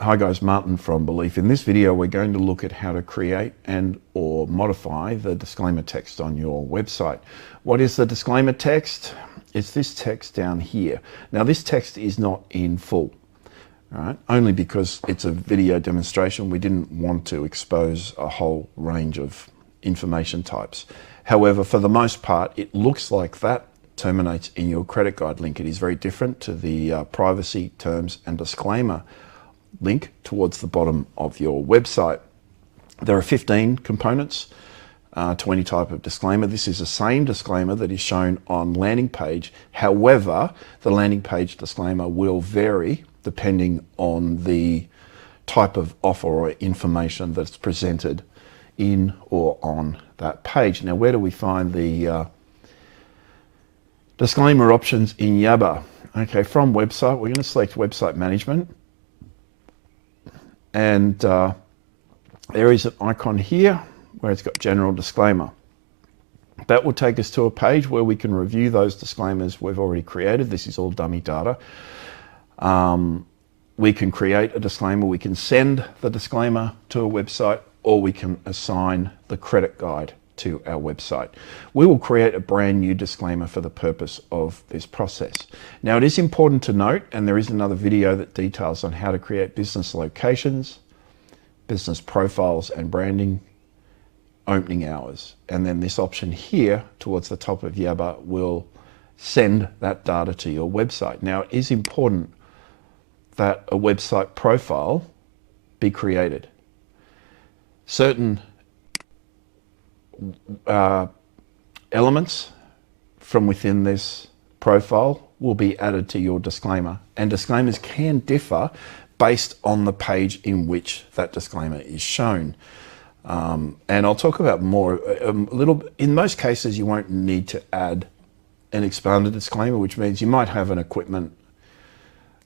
Hi guys, Martin from Belief. In this video we're going to look at how to create and or modify the disclaimer text on your website. What is the disclaimer text? It's this text down here. Now this text is not in full, right? Only because it's a video demonstration. We didn't want to expose a whole range of information types. However, for the most part, it looks like that terminates in your credit guide link. It is very different to the privacy terms and disclaimer link towards the bottom of your website. There are 15 components to any type of disclaimer. This is the same disclaimer that is shown on landing page. However, the landing page disclaimer will vary depending on the type of offer or information that's presented in or on that page. Now, where do we find the disclaimer options in Yabber? Okay, from website, we're going to select website management. And there is an icon here where it's got general disclaimer. That will take us to a page where we can review those disclaimers we've already created. This is all dummy data. We can create a disclaimer, we can send the disclaimer to a website, or we can assign the credit guide to our website. We will create a brand new disclaimer for the purpose of this process. Now, it is important to note, and there is another video that details on how to create business locations, business profiles and branding, opening hours. And then this option here towards the top of Yabber will send that data to your website. Now, it is important that a website profile be created. Certain elements from within this profile will be added to your disclaimer, and disclaimers can differ based on the page in which that disclaimer is shown. And I'll talk about more a little. In most cases, you won't need to add an expanded disclaimer, which means you might have an equipment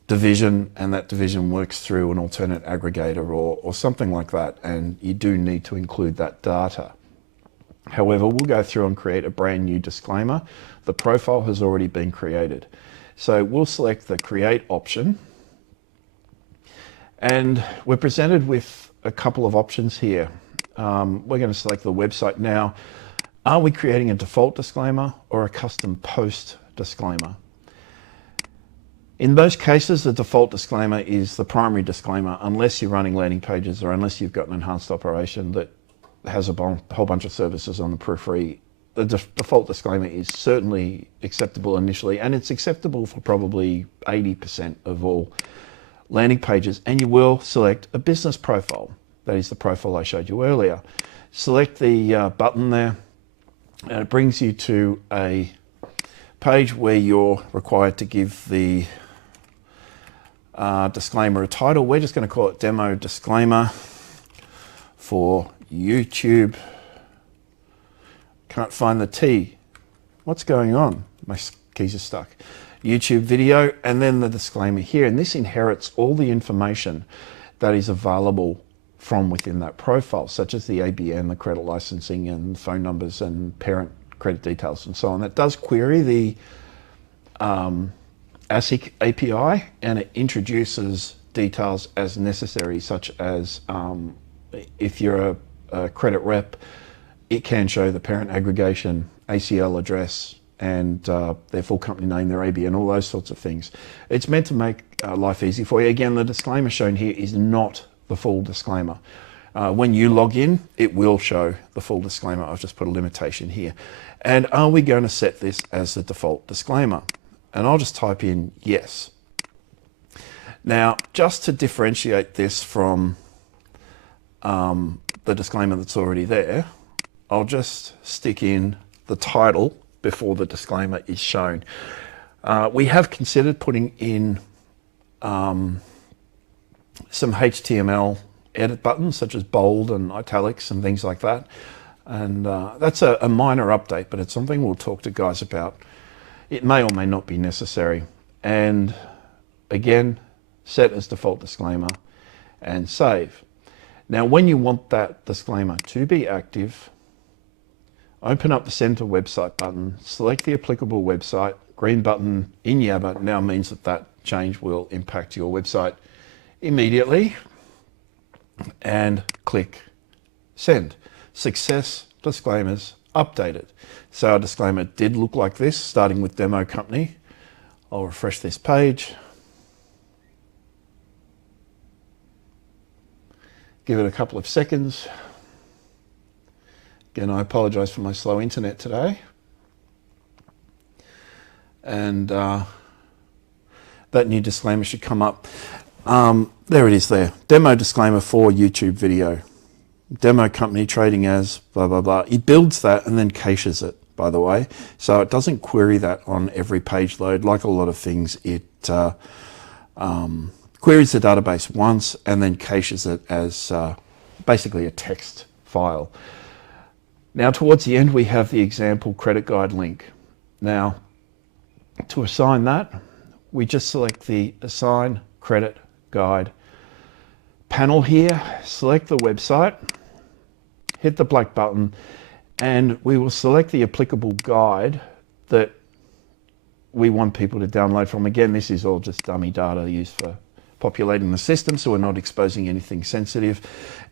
division and that division works through an alternate aggregator or something like that, and you do need to include that data. However, we'll go through and create a brand new disclaimer. The profile has already been created. So we'll select the create option, and we're presented with a couple of options here. We're going to select the website now. Are we creating a default disclaimer or a custom post disclaimer? In most cases, the default disclaimer is the primary disclaimer, unless you're running landing pages or unless you've got an enhanced operation that has a whole bunch of services on the periphery. The default disclaimer is certainly acceptable initially, and it's acceptable for probably 80% of all landing pages. And you will select a business profile. That is the profile I showed you earlier. Select the button there, and it brings you to a page where you're required to give the disclaimer a title. We're just going to call it Demo Disclaimer for YouTube. Can't find the T. What's going on? My keys are stuck. YouTube video, and then the disclaimer here. And this inherits all the information that is available from within that profile, such as the ABN, the credit licensing, and phone numbers and parent credit details and so on. That does query the ASIC API, and it introduces details as necessary, such as if you're a credit rep, it can show the parent aggregation, ACL address, and their full company name, their ABN, all those sorts of things. It's meant to make life easy for you. Again, the disclaimer shown here is not the full disclaimer. When you log in, it will show the full disclaimer. I've just put a limitation here. And are we going to set this as the default disclaimer? And I'll just type in yes. Now, just to differentiate this from the disclaimer that's already there, I'll just stick in the title before the disclaimer is shown. We have considered putting in some HTML edit buttons, such as bold and italics and things like that. And that's a minor update, but it's something we'll talk to guys about. It may or may not be necessary. And again, set as default disclaimer and save. Now, when you want that disclaimer to be active, open up the Center Website button, select the applicable website. Green button in Yabber now means that that change will impact your website immediately and click send. Success disclaimers updated. So our disclaimer did look like this, starting with demo company. I'll refresh this page. Give it a couple of seconds. Again, I apologize for my slow internet today. And that new disclaimer should come up. There it is there. Demo disclaimer for YouTube video. Demo company trading as blah, blah, blah. It builds that and then caches it, by the way. So it doesn't query that on every page load. Like a lot of things, it queries the database once and then caches it as basically a text file. Now, towards the end, we have the example credit guide link. Now, to assign that, we just select the Assign Credit Guide panel here, select the website, hit the black button, and we will select the applicable guide that we want people to download from. Again, this is all just dummy data used for populating the system, so we're not exposing anything sensitive.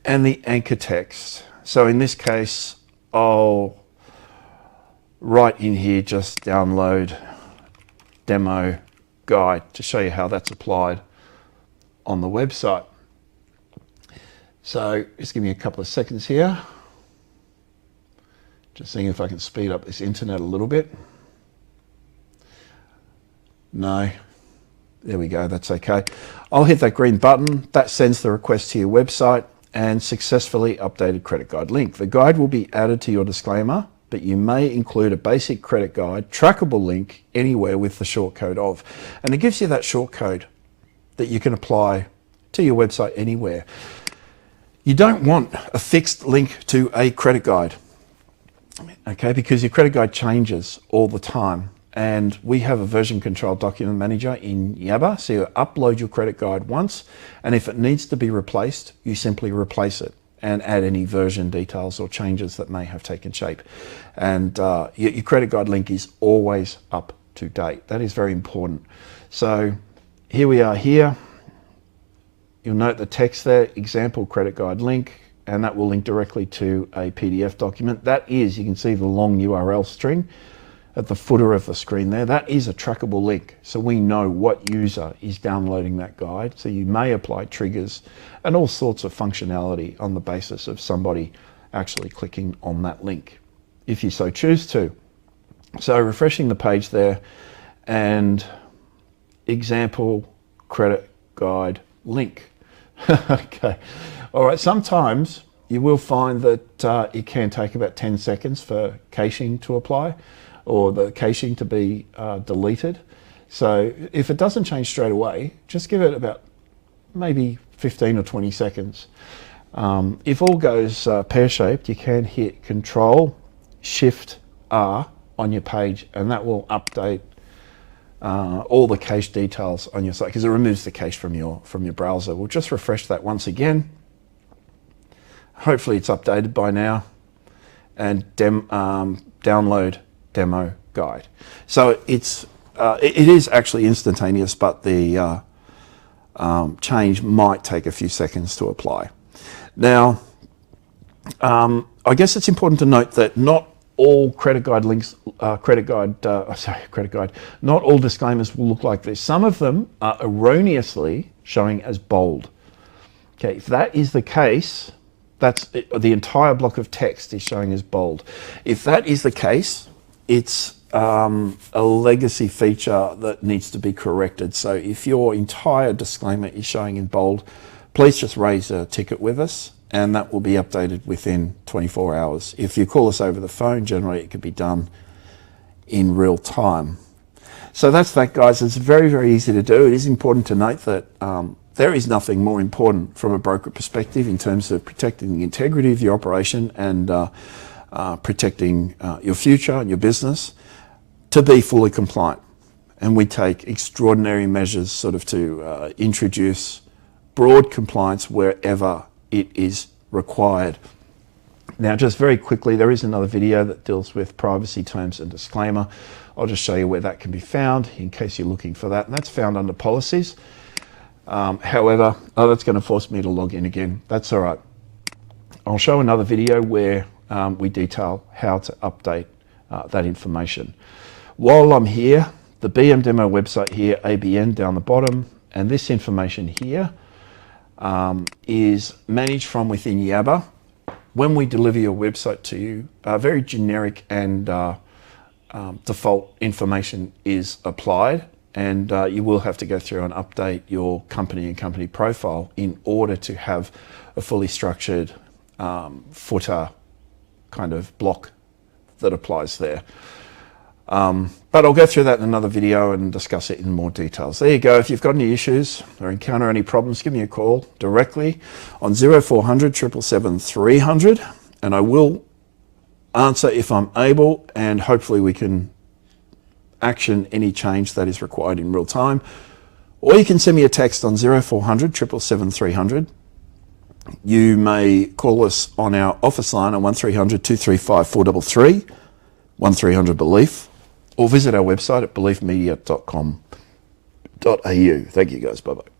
And the anchor text. So in this case, I'll write in here, just download demo guide to show you how that's applied on the website. So just give me a couple of seconds here. Just seeing if I can speed up this internet a little bit. No. There we go, that's okay. I'll hit that green button. That sends the request to your website and successfully updated credit guide link. The guide will be added to your disclaimer, but you may include a basic credit guide trackable link anywhere with the shortcode of. And it gives you that shortcode that you can apply to your website anywhere. You don't want a fixed link to a credit guide, okay, because your credit guide changes all the time. And we have a version control document manager in Yabber. So you upload your credit guide once, and if it needs to be replaced, you simply replace it and add any version details or changes that may have taken shape. And your credit guide link is always up to date. That is very important. So here we are here. You'll note the text there, example credit guide link, and that will link directly to a PDF document. That is, you can see the long URL string at the footer of the screen there. That is a trackable link. So we know what user is downloading that guide. So you may apply triggers and all sorts of functionality on the basis of somebody actually clicking on that link, if you so choose to. So refreshing the page there, and example credit guide link. Okay. All right. Sometimes you will find that it can take about 10 seconds for caching to apply, or the caching to be deleted. So if it doesn't change straight away, just give it about maybe 15 or 20 seconds. If all goes pear-shaped, you can hit Control-Shift-R on your page, and that will update all the cache details on your site, because it removes the cache from your browser. We'll just refresh that once again. Hopefully it's updated by now, and download demo guide. So it is actually instantaneous, but the change might take a few seconds to apply. Now, I guess it's important to note that not all credit guide links, not all disclaimers will look like this. Some of them are erroneously showing as bold. Okay, if that is the case, that's the entire block of text is showing as bold. If that is the case, it's a legacy feature that needs to be corrected. So if your entire disclaimer is showing in bold, please just raise a ticket with us, and that will be updated within 24 hours. If you call us over the phone, generally it can be done in real time. So that's that, guys. It's very, very easy to do. It is important to note that there is nothing more important from a broker perspective in terms of protecting the integrity of your operation and protecting your future and your business, to be fully compliant. And we take extraordinary measures sort of to introduce broad compliance wherever it is required. Now, just very quickly, there is another video that deals with privacy terms and disclaimer. I'll just show you where that can be found in case you're looking for that. And that's found under policies. However, that's going to force me to log in again. That's all right. I'll show another video where we detail how to update that information. While I'm here, the BM demo website here, ABN down the bottom, and this information here is managed from within Yabber. When we deliver your website to you, very generic and default information is applied, and you will have to go through and update your company and company profile in order to have a fully structured footer kind of block that applies there. But I'll go through that in another video and discuss it in more details. There you go. If you've got any issues or encounter any problems, give me a call directly on 0400 777 300, and I will answer if I'm able, and hopefully we can action any change that is required in real time. Or you can send me a text on 0400 777 300. You may call us on our office line on 1300 235 433, 1300 Belief, or visit our website at beliefmedia.com.au. Thank you guys. Bye-bye.